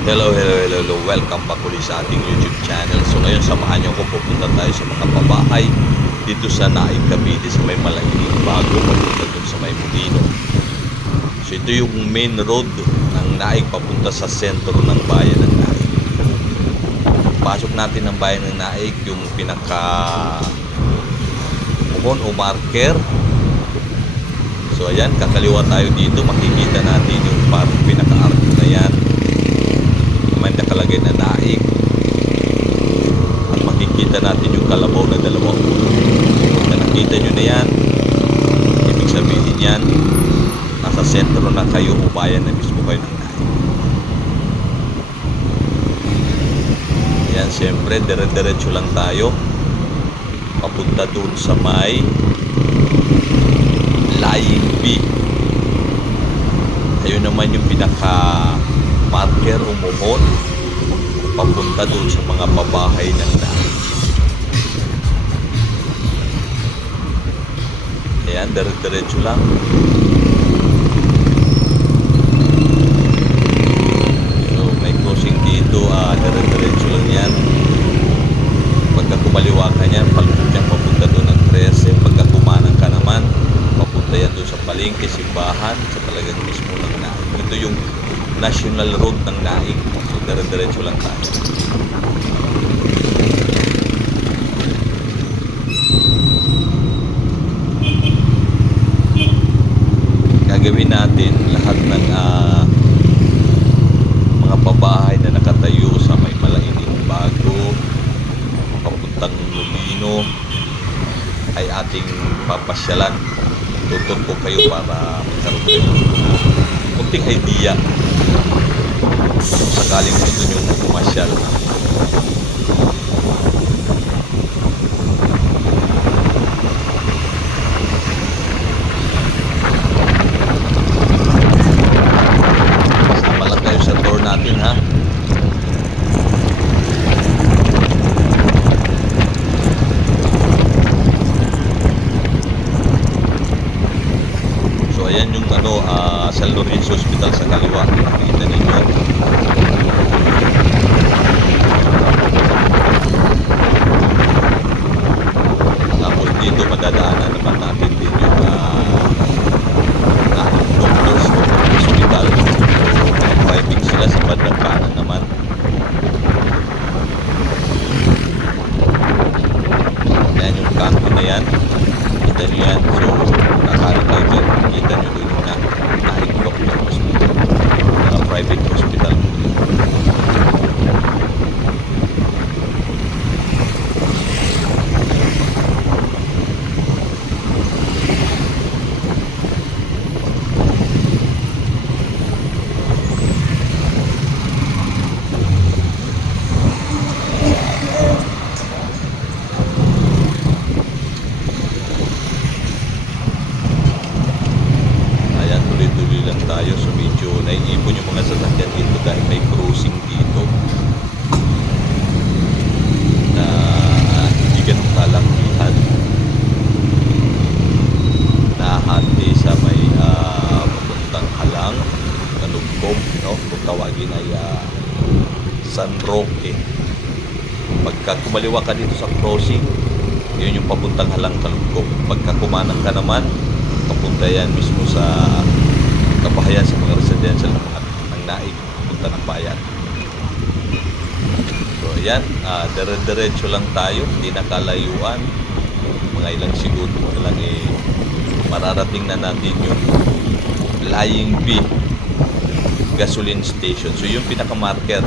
Hello, hello, hello, hello. Welcome back ulit sa ating YouTube channel. So ngayon, samahan niyo ko pupunta tayo sa mga pabahay dito sa Naig Cavite sa may Malaining bago papunta dun sa may Molino. So ito yung main road ng Naig papunta sa sentro ng bayan ng Naig. Pasok natin ng bayan ng Naig yung pinaka muhon o marker. So ayan, kakaliwa tayo dito, makikita natin yung parang pinaka-arc na yan nakalagay na naik at makikita natin yung kalabaw na dalawang ulo pag nakita nyo na yan ibig sabihin yan nasa sentro na kayo o bayan na mismo kayo ng naik yan siyempre dire-diretso lang tayo. Papunta dun sa may Lying B ayun naman yung pinaka marker umuhon papunta doon sa mga pabahay ng dahil. Ayan, dire-diretso lang. So, may crossing dito, ah, dire-diretso lang yan. Pagka kumaliwa ka niyan, palukot yan papunta doon ng 13. Pagka kumanang ka naman, papunta yan doon sa palengke, simbahan, sa talagang mismo ng naik. Ito yung national road ng Naig. So, dire-diretso lang tayo. Gagawin natin lahat ng ah, mga pabahay na nakatayo sa may malaining bago, papuntang Lubino, ay ating papasyalan. Tutur ko kayo para magkaroon kayo ng kunting idea kung sakaling gusto nyo pumasyal. Sama lang kayo sa tour natin ha. So ayan yung ano, ah, San Lorenzo Hospital sa kaliwa. Nakikita ninyo. Tapos dito madadaanan naman natin din yung ah, ah, doctors hospital. So, mga private sila sa bandang kanan naman. Ayan yung kanto na yan. Kita nyo yan. So, nakakalit kayo dyan. Kita nyo doon yung na nahiglok yung hospital. Mga private hospital. Ayan, tuloy-tuloy lang tayo. So medyo naiipon yung mga sasakyan dito dahil may crossing dito na hindi ganun kalakihan. Nahati sa may uh, papuntang halang, kalugkog, no? Kung tawagin ay ah, San Roque. Pagka kumaliwa ka dito sa crossing, yun yung papuntang halang kalugkog. Pagka kumanang ka naman, papunta yan mismo sa kabahayan sa mga residential ng ng naig punta ng bayan. So ayan, ah, dire-diretso lang tayo, hindi nakalayuan. Mga ilang segundo lang eh, mararating na natin yung Lying B gasoline station. So yung pinaka-marker.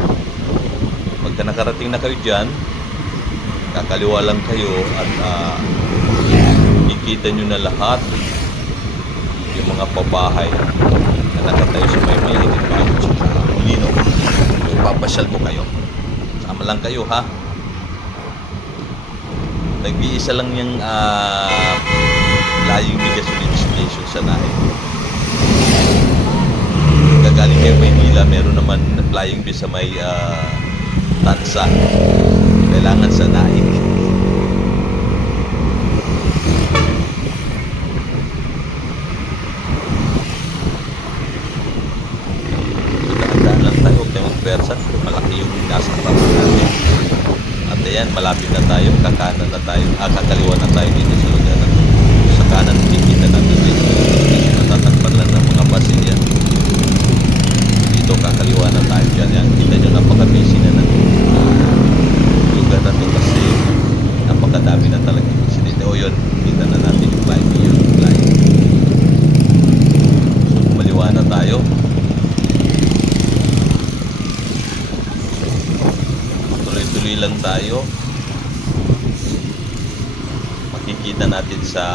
Pagka nakarating na kayo dyan, kakaliwa lang kayo at ah, ikita nyo na lahat yung mga pabahay na nakatayo sa may malaking bago sa Molino. So, ipapasyal ko kayo. Sama lang kayo ha. Nag-iisa lang yung uh, laying may gasoline station sa Naik. Gagaling kayo Maynila, meron naman flying bee sa may ah, Tansa. Kailangan sa Naik. pwersa, malaki yung nasa harapan natin. At ayan, malapit na tayo, kakanan na tayo, ah, kakaliwa na tayo dito sa lugar na. Sa kanan, kikita natin dito. Natatakpan lang ng mga basil yan. Dito, kakaliwa na tayo dyan. Yan, kita nyo, napaka-busy na ng ah, lugar na to kasi napakadami na talaga yung insidente. O yun, kita na natin yung flying yun, flying. So, kumaliwa na tayo. Tuloy-tuloy lang tayo. Makikita natin sa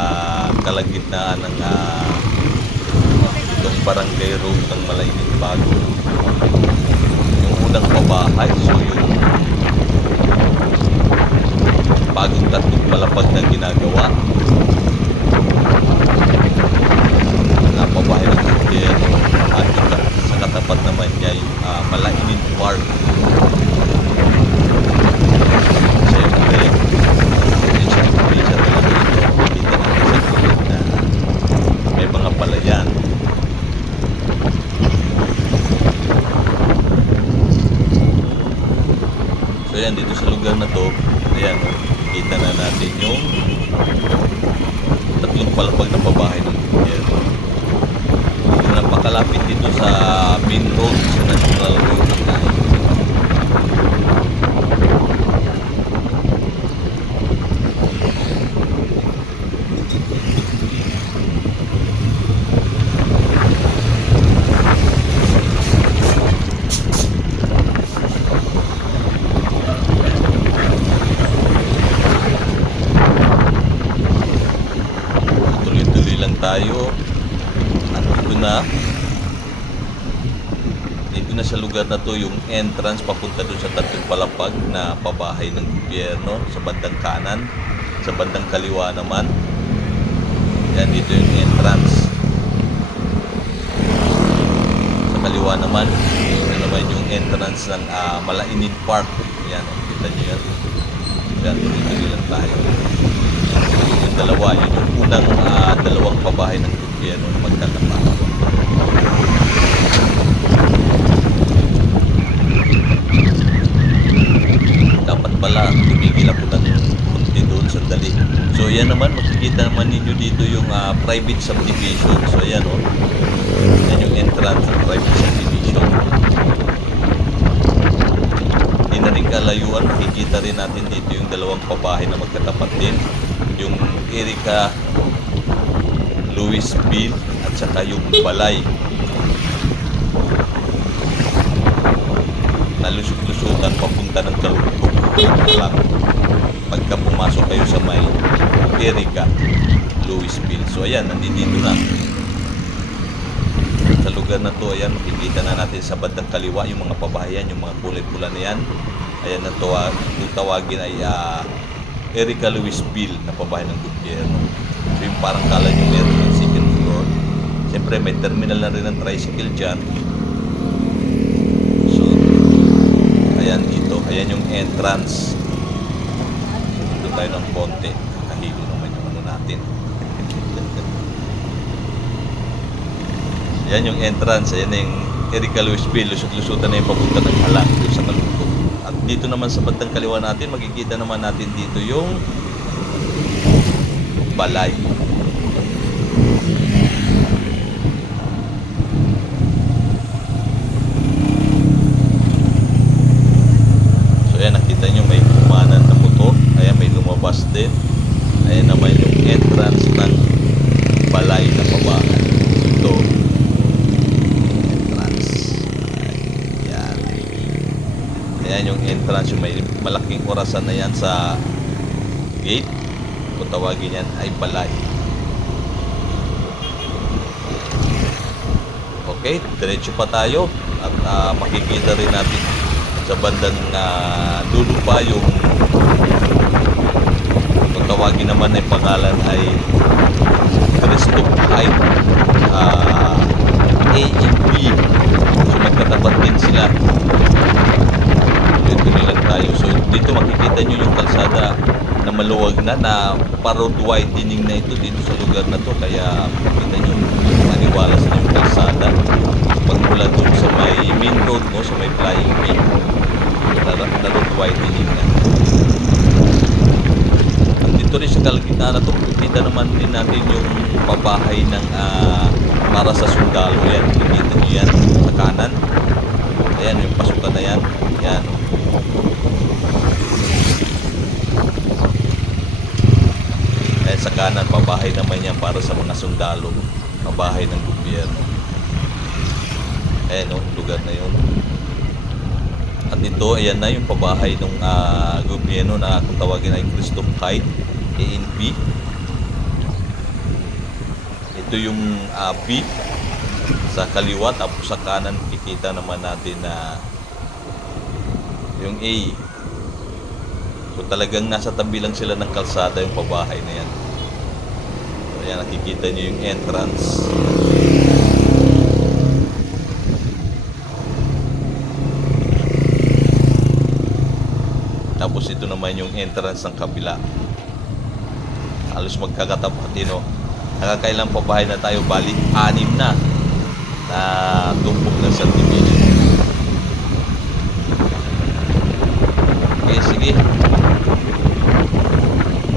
kalagitnaan ng ah, itong barangay road ng Malayning Bago. Yung unang pabahay, so yung bagong tatlong palapag na ginagawa. Napabahay ng yung kat- sa katapat naman niya yung uh, Malainin Park. Ito. Makikita natin sa gilid na may mga palayan. So yan, dito sa lugar na to, ayan, oh, kita na natin yung tatlong palapag ng gobyerno. Yung napakalapit dito sa main road, sa national road Naik. Tuloy-tuloy lang tayo. At dito na. Dito na sa lugar na to yung entrance papunta doon sa tatlong palapag na pabahay ng gobyerno sa bandang kanan. Sa bandang kaliwa naman. Yan dito yung entrance. Sa kaliwa naman, ito naman yung entrance ng ah, Malainin Park. Yan, oh, kita nyo yan. Yan, tuloy-tuloy lang tayo yung dalawa, yun yung unang ah, dalawang pabahay ng gobyerno na magkatapat. Dapat pala tumigil ako ng kunti doon sandali. So yan naman, makikita naman ninyo dito yung ah, private subdivision. So yan o. yan yung entrance ng private subdivision. Hindi na rin kalayuan, makikita rin natin dito yung dalawang pabahay na magkatapat din. Yung Erika Louisville at saka yung Balay. Nalusot-lusutan papunta ng Kalugtog. lang. Pagka pumasok kayo sa may Erika Louisville. So ayan, nandito na. Sa lugar na to, ayan, makikita na natin sa bandang kaliwa yung mga pabahayan, yung mga kulay pula na yan. Ayan, tuwa, kung tawagin ay ah, Erika Louisville na pabahay ng gobyerno. So yung parang kala nyo meron. Siyempre may terminal na rin ng tricycle dyan. So, ayan dito. Ayan yung entrance. Dito tayo ng konti. Nakahilo naman yung ano natin. Yan yung entrance, ayan yung Erika Louisville, lusot-lusutan na yung papunta ng Halang doon sa Kalugtog. At dito naman sa bandang kaliwa natin, makikita naman natin dito yung balay. So ayan, nakita nyo may kumanan na motor. Ayan, may lumabas din. Ayan naman yung entrance ng balay na pabahan. Ito. Entrance. Ayan. Ayan Yung may malaking orasan na yan sa gate. Kung tawagin yan ay balay. Okay, diretso pa tayo at ah, makikita rin natin sa bandang uh, dulo pa yung kung tawagin naman ay pangalan ay Cristo Height uh, AMP so magkatapat din sila dito lang tayo. So dito makikita nyo yung kalsada na maluwag na na pa-road widening na ito dito sa lugar na to. Kaya kita nyo maniwalas na yung kalsada. Pagmula doon sa may main road mo sa may flying V na, na road widening na. Dito rin sa kalagitnaan na to kita naman din natin yung pabahay ng ah, para sa sundalo. Yan kita nyo yan sa kanan. Ayan yung pasukan na yan. Yan Eh, sa kanan, pabahay naman yan para sa mga sundalo. Pabahay ng gobyerno. Ayan o, lugar na yun. At ito, ayan na yung pabahay ng ah, gobyerno na kung tawagin ay Christoph Kite, ANP. Ito yung ah, B sa kaliwa, tapos sa kanan, kikita naman natin na yung A. So talagang nasa tabi lang sila ng kalsada yung pabahay na yan. So ayan, nakikita nyo yung entrance. Tapos ito naman yung entrance ng kabila. Halos magkakatapat din, no? Nakakailang pabahay na tayo, bali, anim na na tumpok ng subdivision. Okay, sige.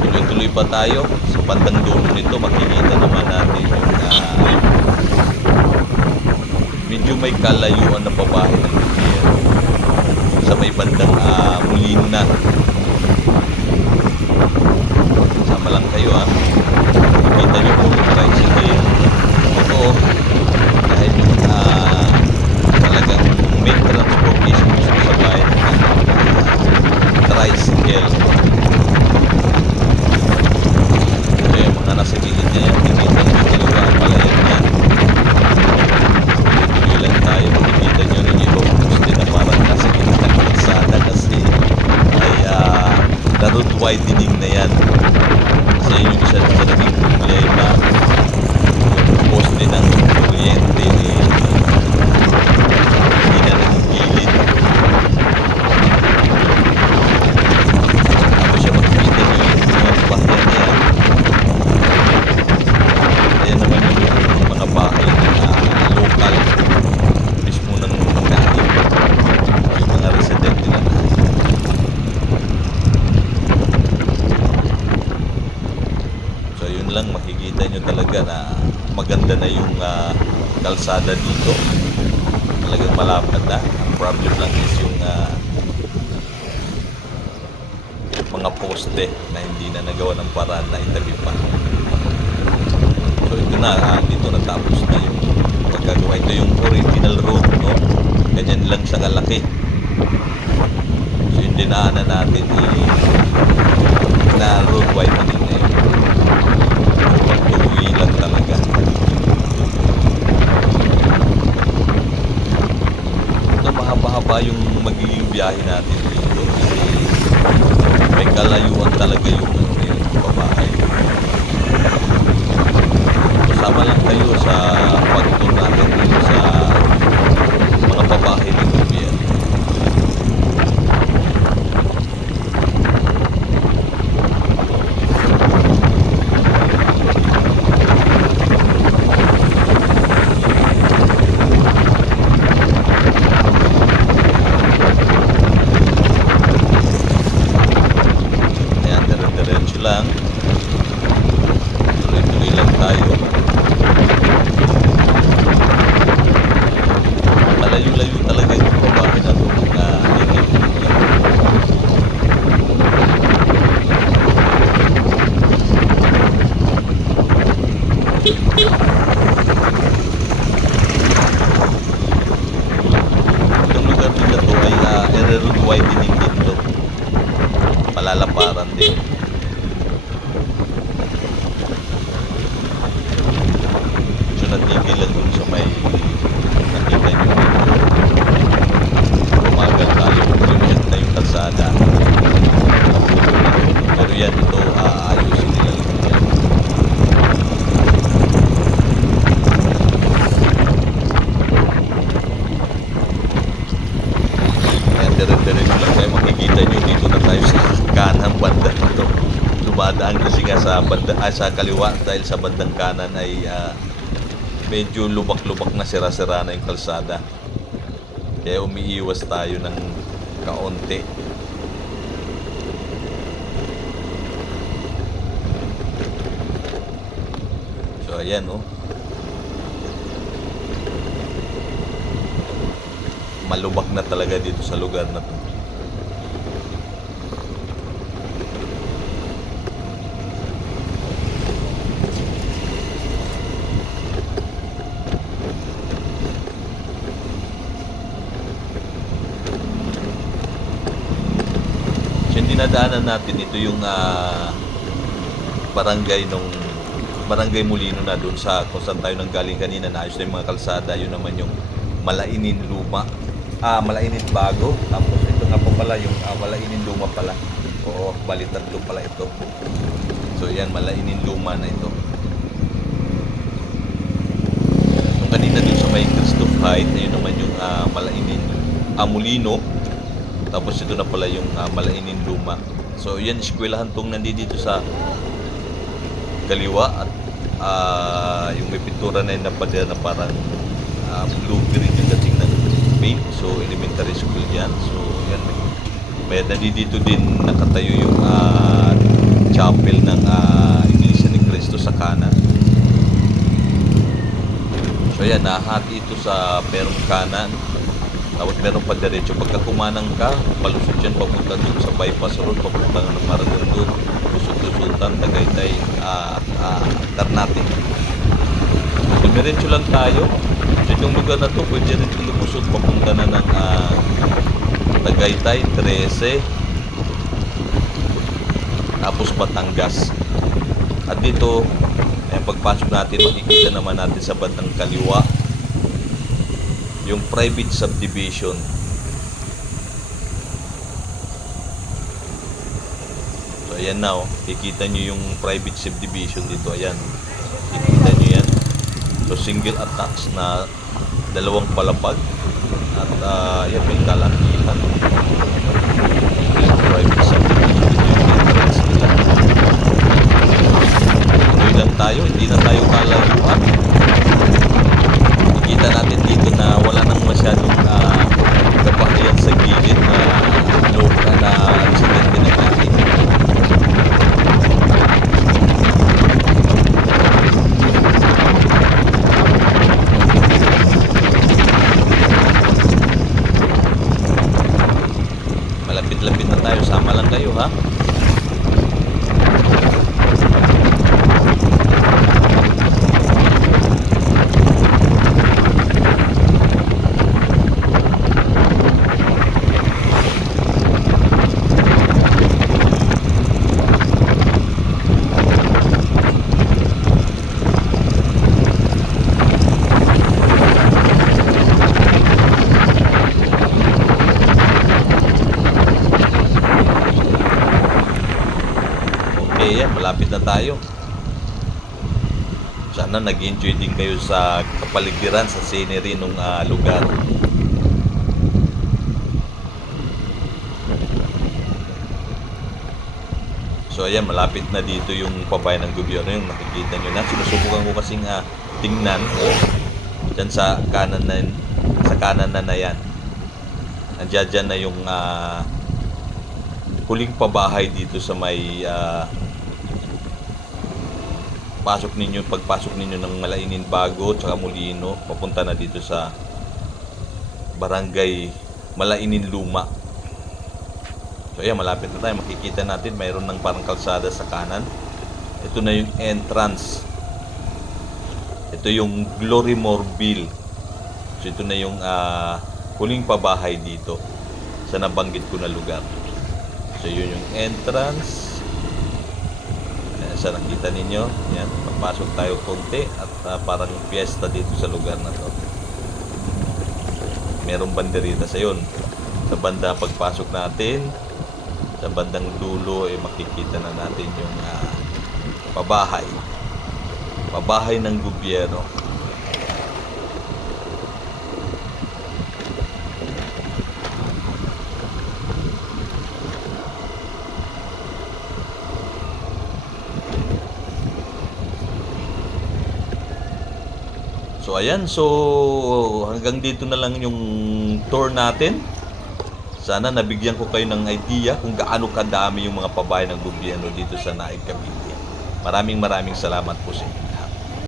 Tuloy-tuloy pa tayo. Sa bandang dulo nito, makikita naman natin yung ah, medyo may kalayuan na pabahay ng gobyerno. Sa may bandang uh, Molina. Sama lang kayo ha. Makikita nyo po yung tricycle. Ito kahit yung ah, talagang main gusto sa bayan tricycle. Yung mga nasa gilid niya yan, makikita nyo talaga ang palayan yan. Tuloy tayo, makikita nyo rin yung poste na parang nasa gilid ng kalsada kasi ay uh, na road widening na yan. Kasi yun yung isa sa naging problema yung poste ng kuryente eh, hindi na nagigilid. Tapos siya makikita nyo yung mga bahay na yan. Ayan naman yung mga bahay na local mismo ng pagkain. Yung mga residente na Lang makikita nyo talaga na maganda na yung ah, kalsada dito. Talagang malapad na. Ang problem lang is yung ah, mga poste na hindi na nagawa ng paraan na itabi pa. So ito na, ah, dito natapos na yung pagkagawa. Ito yung original road, no? Ganyan lang siya kalaki. So yung dinaanan natin eh, na road widening na yun. Lang talaga. Ito mahaba-haba yung magiging biyahe natin dito kasi may kalayuan talaga yung ano. Kasama lang kayo sa pagtour natin dito sa mga babae ng gobyerno. Ayan, dire-diretso lang. Tuloy-tuloy lang tayo. Malayo-layo talaga yung babae na ito na Itong lugar din na to ay uh, road widening din to palalaparan din. So natigil lang dun sa may nakita nyo dito. Umagal tayo, lumiit na yung kalsada. Pero yan, ito aayusin nila lang yan. Ayan, dire-diretso lang tayo. Makikita nyo dito na tayo sa kanang banda nito. dumadaan kasi nga sa banda, ah, sa kaliwa dahil sa bandang kanan ay ah, medyo lubak-lubak na sira-sira na yung kalsada. Kaya umiiwas tayo ng kaunti. So ayan oh. Malubak na talaga dito sa lugar na to. Dinadaanan natin, ito yung ah, barangay nung barangay Molino na doon sa kung saan tayo nang galing kanina. Naayos na yung mga kalsada. Yun naman yung Malainin Luma. Ah Malainin Bago. Tapos ito nga po pala yung ah, Malainin Luma pala. Oo bali tatlo pala ito. So yan Malainin Luma na ito. Yung kanina doon sa may Christoph Height ayun naman yung ah, Malainin ah, Molino tapos ito na pala yung ah, Malainin Luma so yan eskwelahan tong nandito sa kaliwa at ah, yung may pintura na yun na na parang uh, blue green yung dating ng paint. So, elementary school yan. So, yan. May, nandito din nakatayo yung ah, chapel ng uh, Iglesia ni Cristo sa kanan. So, yan. Nahati ito sa merong kanan. Tapos meron pa diretso. Pagka kumanang ka, palusot yan papunta doon sa bypass road, papunta ng Maragondon, Lusot-Lusutan, Tagaytay, ah ah, Ternate. Dumiretso lang tayo. So, itong lugar na to, pwede rin lumusot papunta na ng ah, Tagaytay, 13. Tapos Batangas. At dito, eh, pagpasok natin, makikita naman natin sa bandang kaliwa yung private subdivision. So ayan na oh, kikita nyo yung private subdivision dito, ayan. Kikita nyo yan. So single attacks na dalawang palapag at uh, yan may kalakihan. Yung private subdivision dito yung entrance nila. Tuloy lang tayo, hindi na tayo kalayuan kita natin dito na wala nang masyadong uh, kabahayan sa gilid na loka na aksidente na natin. Malapit-lapit na tayo. Sama lang kayo ha. Okay, yan. Malapit na tayo. Sana nag-enjoy din kayo sa kapaligiran, sa scenery ng lugar. So ayan, malapit na dito yung pabayan ng gobyerno yung nakikita nyo na. Sinusubukan ko kasing ah, tingnan oh, dyan sa kanan na, sa kanan na na yan. Nandiyan dyan na yung ah, huling pabahay dito sa may ah, pasok ninyo, pagpasok ninyo ng Malainin Bago tsaka Molino, papunta na dito sa Barangay Malainin Luma. So ayan, malapit na tayo. Makikita natin mayroon ng parang kalsada sa kanan. Ito na yung entrance. Ito yung Glory Morville. So ito na yung ah, huling pabahay dito sa nabanggit ko na lugar. So yun yung entrance. Sa nakita ninyo, yan, papasok tayo konti at ah, parang fiesta dito sa lugar na to. Merong banderita sa yun. Sa banda pagpasok natin, sa bandang dulo ay makikita na natin yung ah, pabahay. Pabahay ng gobyerno. So ayan, so hanggang dito na lang yung tour natin. Sana nabigyan ko kayo ng idea kung gaano kadami yung mga pabahay ng gobyerno dito sa Naig Cavite. Maraming maraming salamat po sa inyo.